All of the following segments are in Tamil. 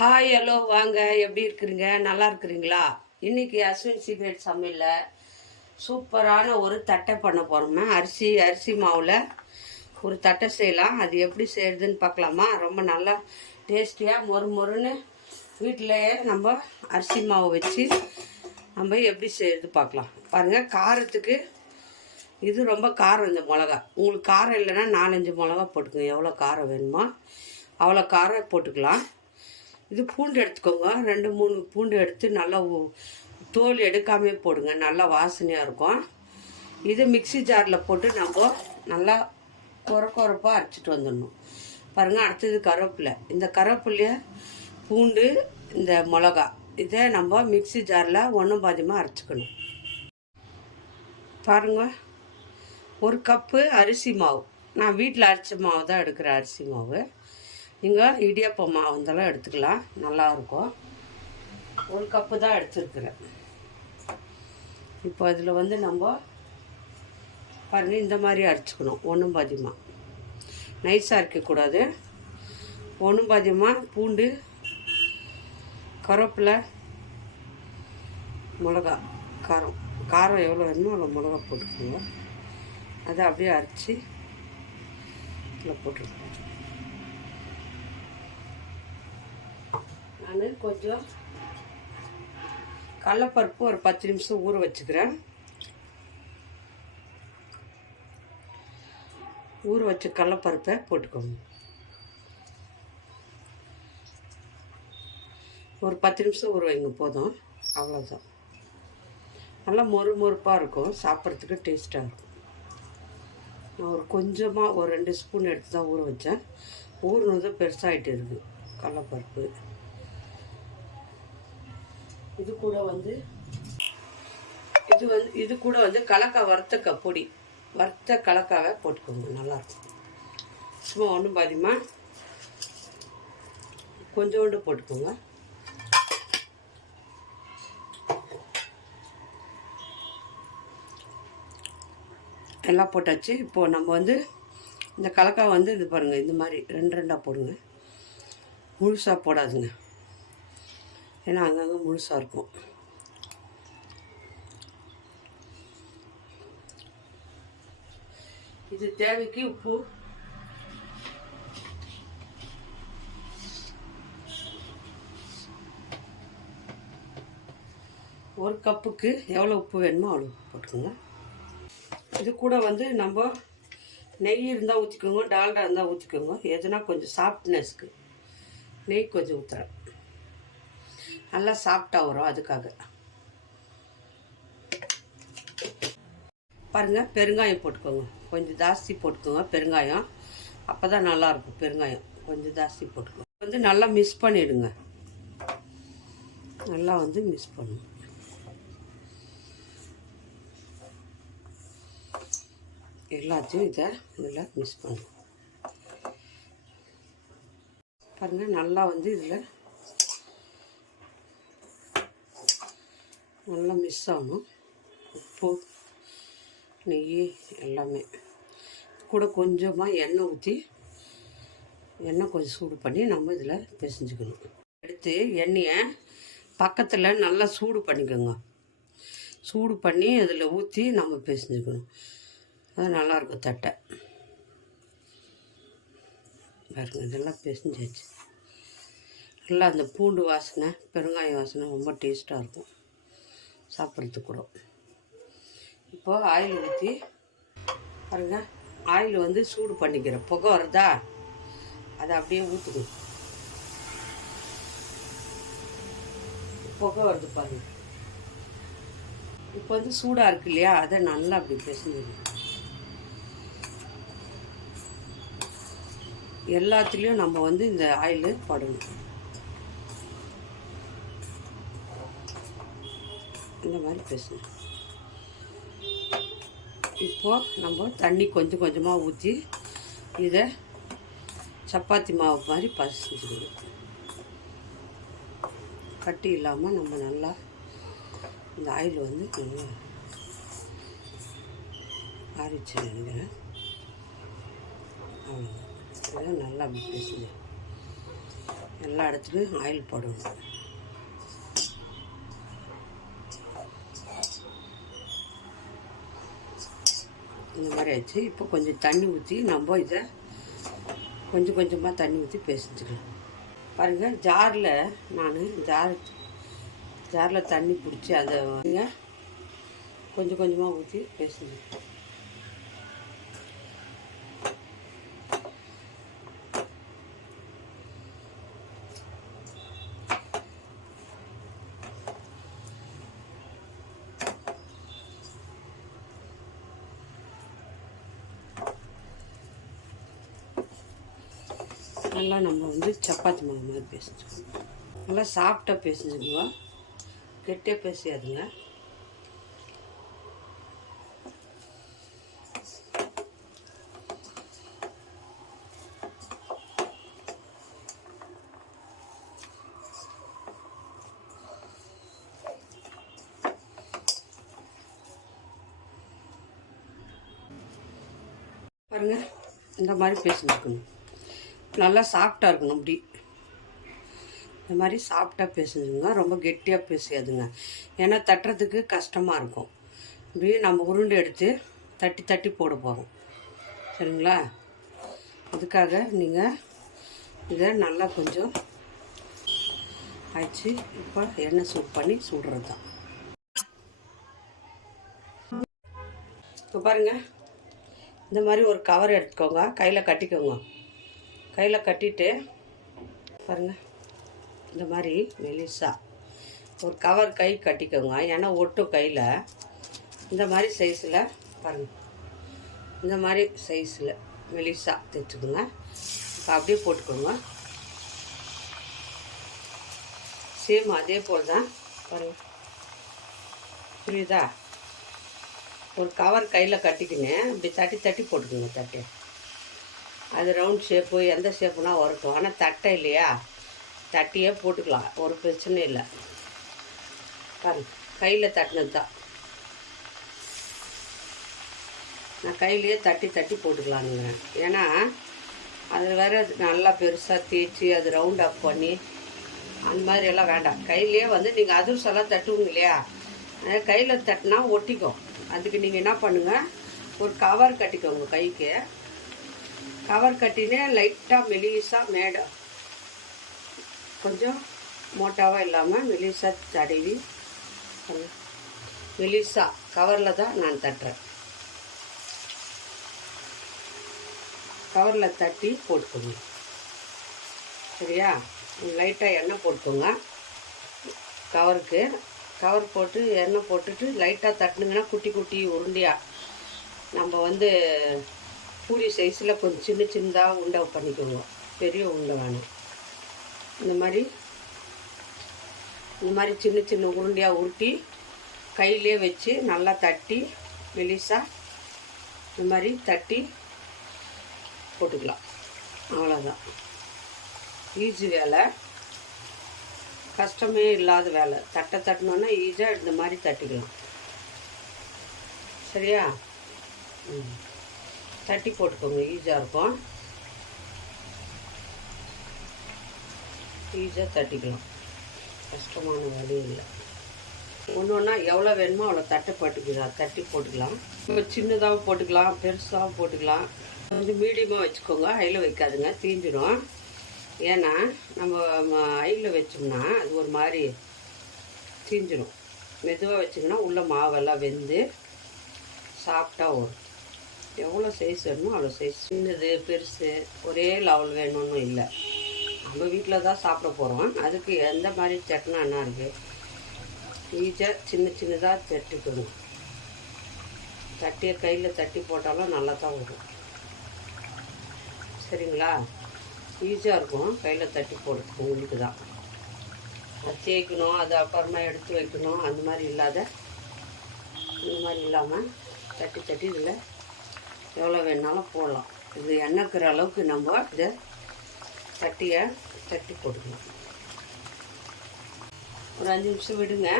ஹாய் ஹலோ வாங்க, எப்படி இருக்கிறீங்க? நல்லா இருக்கிறீங்களா? இன்றைக்கி அஸ்வின் சீக்ரெட் சமையலில் சூப்பரான ஒரு தட்டை பண்ண போகிறோம்னா அரிசி மாவில் ஒரு தட்டை செய்யலாம். அது எப்படி செய்கிறதுன்னு பார்க்கலாமா? ரொம்ப நல்லா டேஸ்டியாக மொறுன்னு வீட்டிலையே நம்ம அரிசி மாவு வச்சு நம்ம எப்படி செய்கிறது பார்க்கலாம். பாருங்கள், காரத்துக்கு இது ரொம்ப காரம். இந்த மிளகா உங்களுக்கு காரம் இல்லைன்னா 4-5 மிளகா போட்டுக்கோங்க. எவ்வளோ காரம் வேணுமோ அவ்வளோ காரம் போட்டுக்கலாம். இது பூண்டு எடுத்துக்கோங்க. 2-3 பூண்டு எடுத்து நல்லா தோல் எடுக்காமே போடுங்க, நல்லா வாசனையாக இருக்கும். இது மிக்சி ஜாரில் போட்டு நம்ம நல்லா குறப்பாக அரைச்சிட்டு வந்துடணும். பாருங்கள், அடுத்தது கருவேப்பிலை. இந்த கருவேப்பிலையை பூண்டு இந்த மிளகா இதை நம்ம மிக்சி ஜாரில் ஒன்றும் பாதியமாக அரைச்சிக்கணும். பாருங்கள், 1 கப்பு அரிசி மாவு. நான் வீட்டில் அரைச்ச மாவு தான் எடுக்கிறேன். அரிசி மாவு நீங்கள் இடியாப்ப மாவு இருந்தாலும் எடுத்துக்கலாம், நல்லாயிருக்கும். 1 கப்பு தான் எடுத்துருக்குறேன். இப்போ அதில் நம்ம பாருங்கள், இந்த மாதிரி அரைச்சிக்கணும். ஒன்றும் பாதியமாக நைஸாக இருக்கக்கூடாது. ஒன்றும் பாதியமாக பூண்டு, கருவேப்பிலை, மிளகா, காரம் எவ்வளோ வேணுமோ அவ்வளோ மிளகா போட்டுக்கோங்க. அதை அப்படியே அரைச்சி இதில் போட்டுருக்கோம். நான் கொஞ்சம் கடலப்பருப்பு ஒரு 10 நிமிஷம் ஊற வச்சுக்கிறேன். ஊற வச்ச கடலப்பருப்பை போட்டுக்கோங்க. ஒரு 10 நிமிஷம் ஊற வைங்க, போதும். அவ்வளோதான். நல்லா மொறுப்பாக இருக்கும், சாப்பிட்றதுக்கு டேஸ்ட்டாக இருக்கும். நான் ஒரு கொஞ்சமாக ஒரு 2 ஸ்பூன் எடுத்து தான் ஊற வச்சேன். ஊறினதும் பெருசாகிட்டு இருக்குது கடலப்பருப்பு. இது கூட கலக்காய் வறுத்த கலக்காவை போட்டுக்கோங்க, நல்லாயிருக்கும். சும்மா ஒன்றும் பாதியமாக கொஞ்சோண்டு போட்டுக்கோங்க. எல்லாம் போட்டாச்சு. இப்போது நம்ம இந்த கலக்காய் இது பாருங்கள், இந்த மாதிரி 2 போடுங்க. முழுசாக போடாதுங்க, ஏன்னா அங்கங்கே முழுசாக இருக்கும். இது தேவைக்கு உப்பு, ஒரு கப்புக்கு எவ்வளோ உப்பு வேணுமோ அவ்வளோ உப்பு போட்டுக்கோங்க. இது கூட நம்ம நெய் இருந்தால் ஊற்றிக்கோங்க, டால்டா இருந்தால் ஊற்றிக்கோங்க. எதுனா கொஞ்சம் சாஃப்ட்னஸ்க்கு நெய் கொஞ்சம் ஊற்றுறேன், நல்லா சாஃப்டாக வரும். அதுக்காக பாருங்கள், பெருங்காயம் போட்டுக்கோங்க. கொஞ்சம் ஜாஸ்தி போட்டுக்கோங்க பெருங்காயம், அப்போ தான் நல்லாயிருக்கும். பெருங்காயம் கொஞ்சம் ஜாஸ்தி போட்டுக்கோங்க. நல்லா மிக்ஸ் பண்ணிவிடுங்க. நல்லா மிக்ஸ் பண்ணுங்க. எல்லாத்தையும் இதில் மிக்ஸ் பண்ணுங்க. பாருங்கள், நல்லா இதில் நல்லா மிக்ஸ் ஆகணும். உப்பு, நெய் எல்லாமே கூட கொஞ்சமாக எண்ணெய் ஊற்றி, எண்ணெய் கொஞ்சம் சூடு பண்ணி நம்ம இதில் பிசைஞ்சுக்கணும். எடுத்து எண்ணெயை பக்கத்தில் நல்லா சூடு பண்ணிக்கோங்க. சூடு பண்ணி அதில் ஊற்றி நம்ம பிசைஞ்சுக்கணும். அது நல்லாயிருக்கும் தட்டை. பாருங்கள், இதெல்லாம் பிசைஞ்சாச்சு. நல்லா அந்த பூண்டு வாசனை, பெருங்காய வாசனை ரொம்ப டேஸ்ட்டாக இருக்கும் சாப்பிட்றதுக்கு கூட. இப்போது ஆயில் ஊற்றி பாருங்கள், ஆயில் சூடு பண்ணிக்கிறேன். புகை வருதா, அதை அப்படியே ஊற்றுக்கணும். புகை வருது பாருங்கள். இப்போ சூடாக இருக்கு இல்லையா, அதை நல்லா அப்படி பிசைஞ்சிடணும். எல்லாத்துலேயும் நம்ம இந்த ஆயில் படணும். இந்த மாதிரி பிசைஞ்சு இப்போது நம்ம தண்ணி கொஞ்சம் கொஞ்சமாக ஊற்றி இதை சப்பாத்தி மாவு மாதிரி பிசைஞ்சுக்கணும். கட்டி இல்லாமல் நம்ம நல்லா இந்த ஆயில் நல்லா ஆறிச்சு நினைக்கிறேன். அவ்வளோதான். இதெல்லாம் நல்லா அப்படி பிசைஞ்சு எல்லா இடத்துலையும் ஆயில் போடணும். இந்த மாதிரி ஆச்சு. இப்போ கொஞ்சம் தண்ணி ஊற்றி நம்ம இதை கொஞ்சம் கொஞ்சமாக தண்ணி ஊற்றி பேசிச்சுக்கலாம். பாருங்கள், ஜாரில் நான் ஜாரில் தண்ணி பிடிச்சி அதை கொஞ்சம் கொஞ்சமாக ஊற்றி பேசிச்சுக்கலாம். நல்லா நம்ம சப்பாத்தி மாவு மாதிரி பேசிச்சுக்கோங்க. நல்லா சாஃப்டாக பேசிச்சுக்குங்க, கெட்டியாக பேசியாதுங்க. பாருங்கள், இந்த மாதிரி பேசிச்சுக்கணும். நல்லா சாஃப்டாக இருக்கணும். அப்படி இந்த மாதிரி சாஃப்டாக பேசுங்க, ரொம்ப கெட்டியாக பேசியாதுங்க. ஏன்னா தட்டுறதுக்கு கஷ்டமாக இருக்கும். இப்படி நம்ம உருண்டை எடுத்து தட்டி தட்டி போட போகிறோம். சரிங்களா? அதுக்காக நீங்கள் இதை நல்லா கொஞ்சம் ஆயிடுச்சு. இப்போ எண்ணெய் சூட் பண்ணி சுடுறது தான். இப்போ பாருங்கள், இந்த மாதிரி ஒரு கவர் எடுத்துக்கோங்க, கையில் கட்டிக்கோங்க. கையில் கட்டிட்டு பாருங்கள், இந்த மாதிரி மெலிசா ஒரு கவர் கை கட்டிக்கோங்க. ஏன்னா ஒட்டும் கையில். இந்த மாதிரி சைஸில் பாருங்கள், இந்த மாதிரி சைஸில் மெலிசா தைச்சுக்கோங்க. இப்போ அப்படியே போட்டுக்கோங்க. சேம் அதே போல் தான் பாருங்கள். புரியுதா? ஒரு கவர் கையில் கட்டிக்கின்னு இப்படி தட்டி தட்டி போட்டுக்கோங்க. தட்டு அது ரவுண்ட் ஷேப்பு எந்த ஷேப்புனா வரட்டும். ஆனால் தட்டை இல்லையா, தட்டியே போட்டுக்கலாம், ஒரு பிரச்சனை இல்லை. பாருங்க, கையில் தட்டினது தான். நான் கையிலையே தட்டி தட்டி போட்டுக்கலானுங்கிறேன். ஏன்னா அது வேறு நல்லா பெருசாக தேய்ச்சி அது ரவுண்ட் அப் பண்ணி அந்த மாதிரி எல்லாம் வேண்டாம். கையிலே நீங்கள் அதிர்செல்லாம் தட்டுவீங்க இல்லையா, கையில் தட்டினா ஒட்டிக்கும். அதுக்கு நீங்கள் என்ன பண்ணுங்கள், ஒரு கவர் கட்டிக்கோங்க. கைக்கு கவர் கட்டினே லைட்டாக மெலிசாக மேடை கொஞ்சம் மோட்டாவாக இல்லாமல் மெலிசாக தடவி மெலிசா கவரில் தான் நான் தட்டுறேன். கவரில் தட்டி போட்டுக்கோங்க. சரியா? லைட்டாக எண்ணெய் போட்டுக்கோங்க கவருக்கு. கவர் போட்டு எண்ணெய் போட்டுட்டு லைட்டாக தட்டுனுங்கன்னா குட்டி குட்டி உருண்டையாக நம்ம பூரி சைஸில் கொஞ்சம் சின்ன சின்னதாக உண்டை பண்ணிக்கோங்க. பெரிய உண்டை வேணும். இந்த மாதிரி சின்ன சின்ன உருண்டையாக உருட்டி கையிலே வச்சு நல்லா தட்டி மெலிசாக இந்த மாதிரி தட்டி போட்டுக்கலாம். அவ்வளோதான். ஈஸி வேலை, கஷ்டமே இல்லாத வேலை. தட்டினோன்னா ஈஸியாக இந்த மாதிரி தட்டிக்கலாம். சரியா? தட்டி போட்டுக்கோங்க, ஈஸியாக இருக்கும். ஈஸியாக தட்டிக்கலாம், கஷ்டமான வேலையும் இல்லை. ஒன்று ஒன்றா எவ்வளோ வேணுமோ அவ்வளோ தட்டி போட்டுக்கலாம். இப்போ சின்னதாகவும் போட்டுக்கலாம், பெருசாகவும் போட்டுக்கலாம். கொஞ்சம் மீடியமாக வச்சுக்கோங்க, ஹையில் வைக்காதுங்க, தீஞ்சிடும். ஏன்னா நம்ம ஹையில் வச்சோம்னா அது ஒரு மாதிரி தீஞ்சிடும். மெதுவாக வச்சிங்கன்னா உள்ள மாவெல்லாம் வெந்து சாஃப்டாக வரும். எவ்வளோ சைஸ் வேணுமோ அவ்வளோ சைஸ். சின்னது பெருசு ஒரே லெவல் வேணும்னு இல்லை. நம்ம வீட்டில் தான் சாப்பிட போகிறோம். அதுக்கு எந்த மாதிரி சட்னா என்ன இருக்குது, ஈஸியாக சின்ன சின்னதாக தட்டிக்கணும். தட்டியை கையில் தட்டி போட்டாலும் நல்லா தான் வரும். சரிங்களா? ஈஸியாக இருக்கும் கையில் தட்டி போடுறதுக்கு. உங்களுக்கு தான் அது தேய்க்கணும், அது அப்புறமா எடுத்து வைக்கணும், அந்த மாதிரி இல்லாத இந்த மாதிரி இல்லாமல் தட்டி தட்டி இதில் எவ்வளோ வேணாலும் போடலாம். இது எண்ணெய்க்கிற அளவுக்கு நம்ம இதை தட்டியை தட்டி போட்டுக்கலாம். ஒரு 5 நிமிஷம் விடுங்க.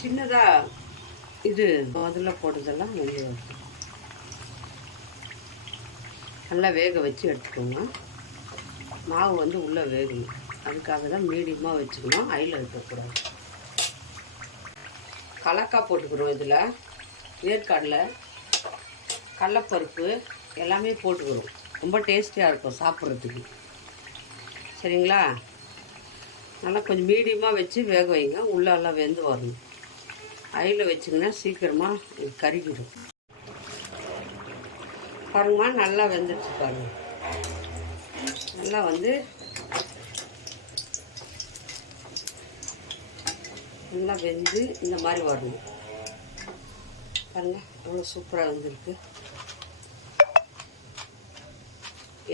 சின்னதாக இது முதல்ல போட்டதெல்லாம் வெளியே வரும். நல்லா வேக வச்சு எடுத்துக்கோங்க. மாவு வந்து உள்ளே வேகணும். அதுக்காக தான் மீடியமாக வச்சுக்கணும், ஹையில் வைக்கக்கூடாது. கலக்காய் போட்டுக்கிறோம். இதில் வேர்க்கடலை, கடலப்பருப்பு எல்லாமே போட்டுக்கிறோம். ரொம்ப டேஸ்டியாக இருக்கும் சாப்பிட்றதுக்கு. சரிங்களா? நல்லா கொஞ்சம் மீடியமாக வச்சு வேக வைங்க. உள்ளெல்லாம் வெந்து வரணும். ஹையில் வச்சிங்கன்னா சீக்கிரமாக கருகிடும். பாருங்கம்மா, நல்லா வெந்துடுச்சு பாருங்கள். நல்லா வந்து நல்லா வெந்து இந்த மாதிரி வரணும். பாருங்கள் எவ்வளோ சூப்பராக வந்துருக்கு.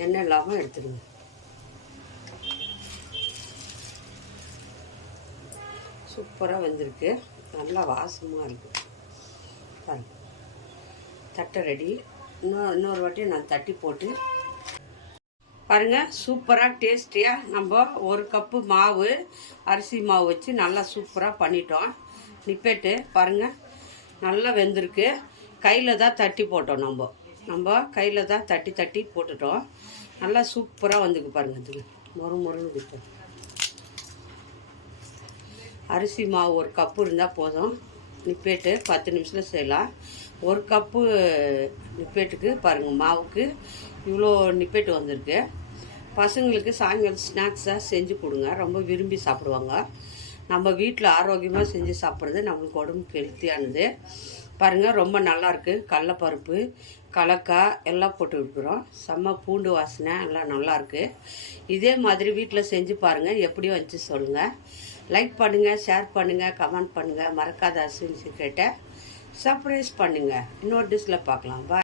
எண்ணெய் இல்லாமல் எடுத்துடுங்க. சூப்பராக வெந்திருக்கு. நல்லா வாசமாக இருக்குது. பாருங்கள், தட்டை ரெடி. இன்னொரு வாட்டி நான் தட்டி போட்டு பாருங்கள். சூப்பராக டேஸ்டியாக நம்ம 1 கப்பு மாவு, அரிசி மாவு வச்சு நல்லா சூப்பராக பண்ணிட்டோம். நிப்பேட்டு பாருங்கள் நல்லா வெந்திருக்கு. கையில் தான் தட்டி போட்டோம். நம்ம கையில் தான் தட்டி போட்டுட்டோம். நல்லா சூப்பராக வந்துருக்கு பாருங்கள். இதுக்கு மொறுன்னு இருக்கு. அரிசி மாவு 1 கப்பு இருந்தால் போதும். நிப்பேட்டு 10 நிமிஷத்தில் செய்யலாம். 1 கப்பு நிப்பேட்டுக்கு பாருங்கள், மாவுக்கு இவ்வளோ நிப்பேட்டு வந்திருக்கு. பசங்களுக்கு சாயங்காலம் ஸ்நாக்ஸாக செஞ்சு கொடுங்க, ரொம்ப விரும்பி சாப்பிடுவாங்க. நம்ம வீட்டில் ஆரோக்கியமாக செஞ்சு சாப்பிட்றது நம்மளுக்கு உடம்புக்கு ஹெல்த்தியானது. பாருங்கள் ரொம்ப நல்லாயிருக்கு. கடலப்பருப்பு, கலக்காய் எல்லாம் போட்டு விட்டுக்கிறோம். செம்ம பூண்டு வாசனை எல்லாம் நல்லாயிருக்கு. இதே மாதிரி வீட்டில் செஞ்சு பாருங்கள். எப்படி வந்துச்சு சொல்லுங்கள். லைக் பண்ணுங்கள், ஷேர் பண்ணுங்கள், கமெண்ட் பண்ணுங்கள். மறக்காத அஸ்வின் சீக்ரெட்டை சர்ப்ரைஸ் பண்ணுங்கள். இன்னொரு டிஷ்ஷில் பார்க்கலாம். பாய்.